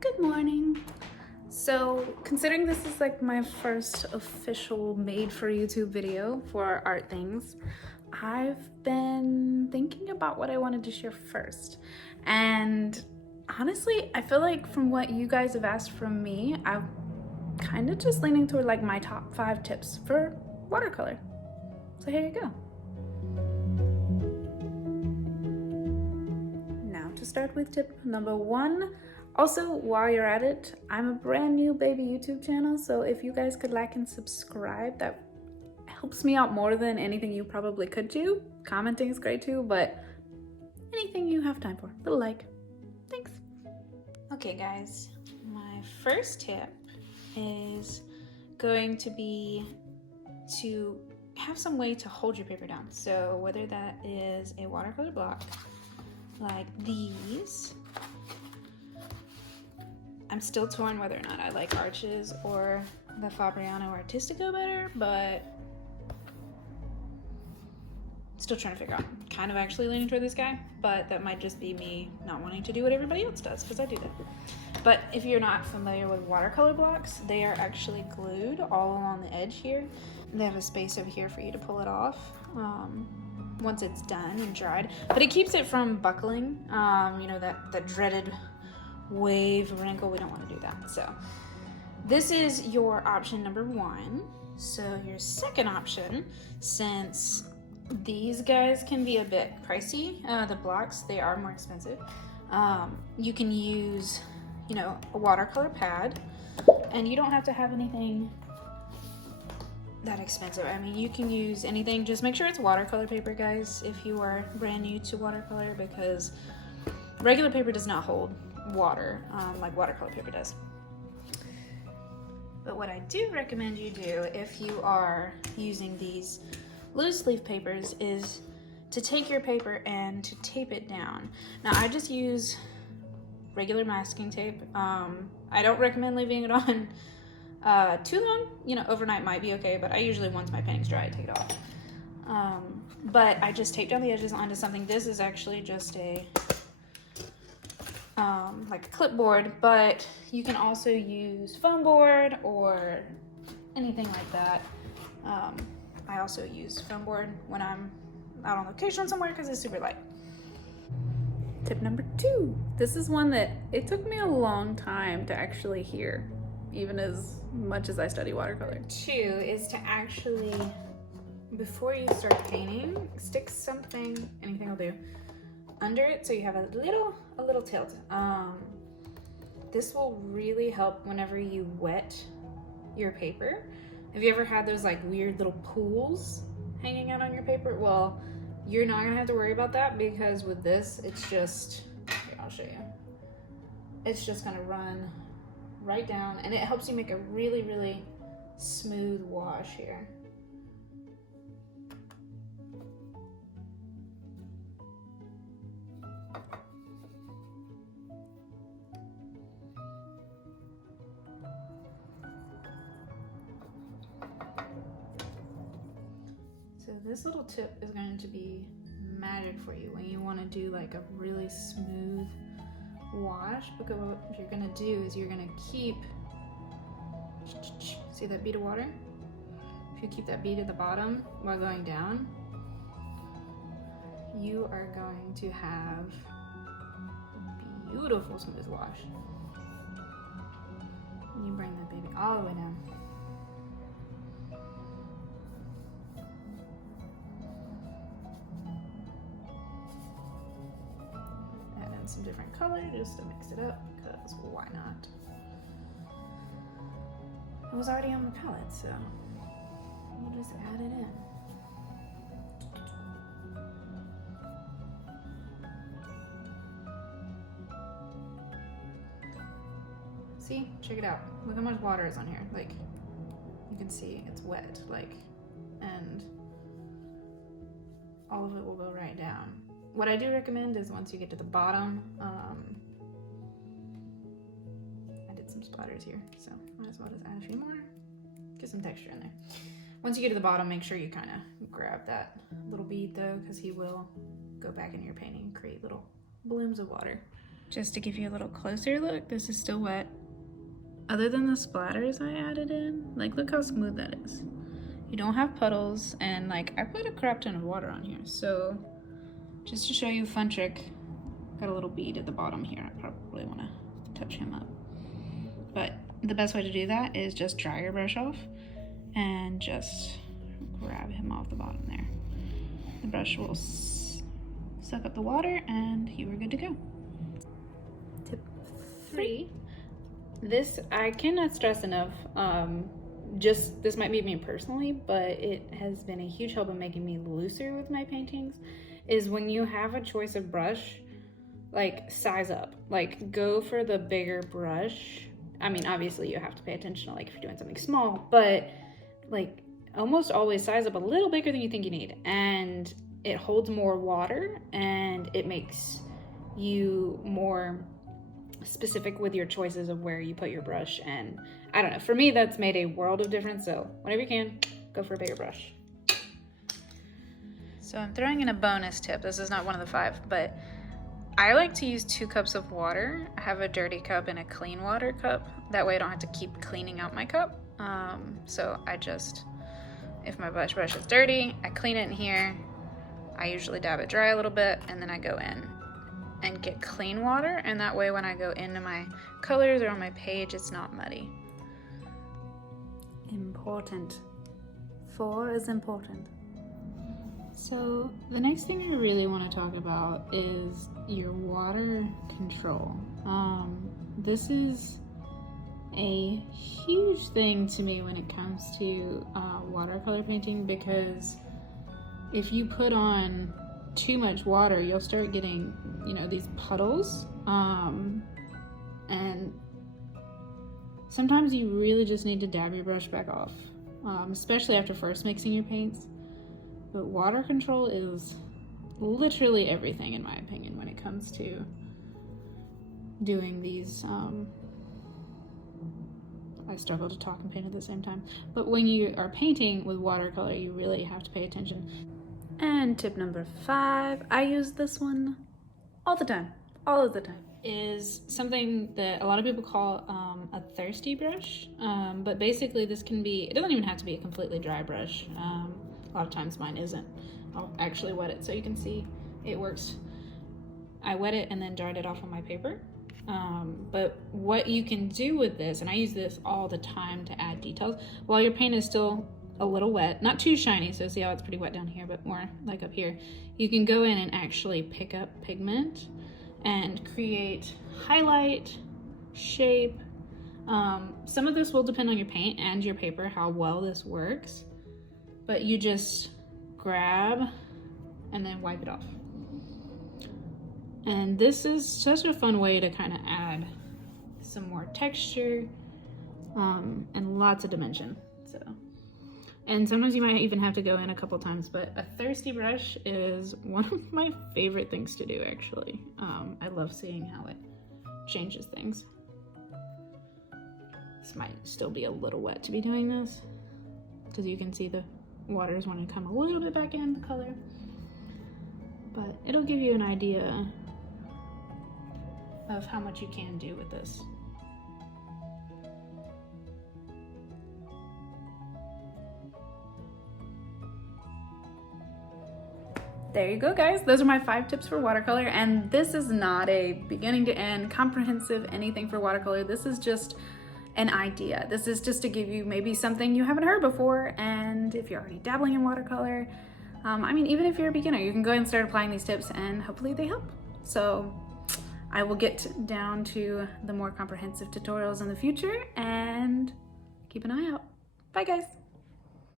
Good morning. So, considering this is like my first official made for YouTube video for art things, I've been thinking about what I wanted to share first. And honestly, I feel like from what you guys have asked from me, I'm kind of just leaning toward like my top 5 tips for watercolor. So here you go. Now to start with tip number 1. Also, while you're at it, I'm a brand new baby YouTube channel, so if you guys could like and subscribe, that helps me out more than anything you probably could do. Commenting is great too, but anything you have time for, little like. Thanks. Okay guys, my first tip is going to be to have some way to hold your paper down. So whether that is a watercolor block like these, I'm still torn whether or not I like Arches or the Fabriano Artistico better, but still trying to figure out. Kind of actually leaning toward this guy, but that might just be me not wanting to do what everybody else does, because I do that. But if you're not familiar with watercolor blocks, they are actually glued all along the edge here. They have a space over here for you to pull it off once it's done and dried. But it keeps it from buckling, you know, that dreaded wave wrinkle. We don't want to do that. So this is your option number 1. So your second option, since these guys can be a bit pricey, the blocks, they are more expensive, you can use, you know, a watercolor pad, and you don't have to have anything that expensive. I mean, you can use anything, just make sure it's watercolor paper, guys, if you are brand new to watercolor, because regular paper does not hold water like watercolor paper does. But what I do recommend you do if you are using these loose leaf papers is to take your paper and to tape it down. Now I just use regular masking tape. I don't recommend leaving it on too long. You know, overnight might be okay, but I usually, once my painting's dry, I take it off. But I just tape down the edges onto something. This is actually just a like a clipboard, but you can also use foam board or anything like that. I also use foam board when I'm out on location somewhere because it's super light. Tip number 2. This is one that it took me a long time to actually hear, even as much as I study watercolor. 2 is to actually, before you start painting, stick something, anything will do, under it so you have a little tilt. This will really help whenever you wet your paper. Have you ever had those like weird little pools hanging out on your paper? Well, you're not gonna have to worry about that, because with this, it's just, here, I'll show you. It's just gonna run right down, and it helps you make a really, really smooth wash here. So this little tip is going to be magic for you when you want to do like a really smooth wash, because what you're going to do is you're going to keep, see that bead of water? If you keep that bead at the bottom while going down, you are going to have a beautiful smooth wash. And you bring that baby all the way down. Some different color just to mix it up, because why not? It was already on the palette, so we'll just add it in. See, check it out. Look how much water is on here. Like, you can see it's wet, like, and all of it will go right down. What I do recommend is once you get to the bottom, I did some splatters here, so might as well just add a few more. Get some texture in there. Once you get to the bottom, make sure you kind of grab that little bead though, because he will go back in your painting and create little blooms of water. Just to give you a little closer look, this is still wet. Other than the splatters I added in, like look how smooth that is. You don't have puddles, and like I put a crap ton of water on here. So just to show you a fun trick, got a little bead at the bottom here. I probably want to touch him up. But the best way to do that is just dry your brush off and just grab him off the bottom there. The brush will suck up the water and you are good to go. Tip 3. This, I cannot stress enough, this might be me personally, but it has been a huge help in making me looser with my paintings, is when you have a choice of brush, like size up, like go for the bigger brush. I mean, obviously you have to pay attention to like if you're doing something small, but like almost always size up a little bigger than you think you need, and it holds more water and it makes you more specific with your choices of where you put your brush. And I don't know, for me that's made a world of difference. So whenever you can, go for a bigger brush. So I'm throwing in a bonus tip. This is not one of the 5, but I like to use 2 cups of water. I have a dirty cup and a clean water cup. That way I don't have to keep cleaning out my cup. So I just, if my brush is dirty, I clean it in here. I usually dab it dry a little bit, and then I go in and get clean water, and that way when I go into my colors or on my page, it's not muddy. Important. 4 is important. So the next thing I really want to talk about is your water control. This is a huge thing to me when it comes to watercolor painting, because if you put on too much water, you'll start getting, you know, these puddles, and sometimes you really just need to dab your brush back off, especially after first mixing your paints. But water control is literally everything, in my opinion, when it comes to doing these. I struggle to talk and paint at the same time. But when you are painting with watercolor, you really have to pay attention. And tip number 5, I use this one all the time, is something that a lot of people call a thirsty brush. But basically this can be, it doesn't even have to be a completely dry brush. A lot of times mine isn't. I'll actually wet it so you can see it works. I wet it and then dried it off on my paper. But what you can do with this, and I use this all the time to add details, while your paint is still a little wet, not too shiny, so see how it's pretty wet down here, but more like up here, you can go in and actually pick up pigment and create highlight, shape. Some of this will depend on your paint and your paper, how well this works, but you just grab and then wipe it off. And this is such a fun way to kind of add some more texture and lots of dimension. And sometimes you might even have to go in a couple times, but a thirsty brush is one of my favorite things to do, actually. I love seeing how it changes things. This might still be a little wet to be doing this, because you can see the water is wanting to come a little bit back in the color. But it'll give you an idea of how much you can do with this. There you go, guys. Those are my 5 tips for watercolor, and this is not a beginning to end comprehensive anything for watercolor. This is just an idea. This is just to give you maybe something you haven't heard before, and if you're already dabbling in watercolor, I mean, even if you're a beginner, you can go ahead and start applying these tips and hopefully they help. So I will get down to the more comprehensive tutorials in the future, and keep an eye out. Bye, guys.